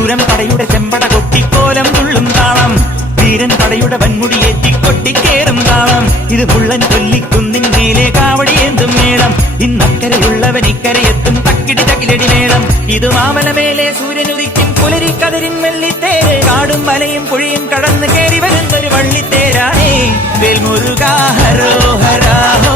ശൂരൻ പടയുടെ ചെമ്പട കൊട്ടിക്കോലം തുള്ളും താളം, വീരൻ പടയുടെ വൻമുടിയേറ്റി കൊട്ടിക്കേറും താളം. ഇത് പുള്ളൻ കൊല്ലിക്കുന്നിൻ മേലെ കാവടിയേന്തും മേളം, ഇന്നക്കരയുള്ളവൻ ഇക്കരയെത്തും തക്കിടി തകിലടി മേളം. ഇത് മാമലമേലെ സൂര്യനുദിക്കും പുലരിക്കതിരിൻ വെള്ളിത്തേര്, കാടും മലയും പുഴയും കടന്ന് കയറി വരുന്നൊരു വള്ളിത്തേരാണേ. വേൽമുരുകാ ഹരോ ഹരാ.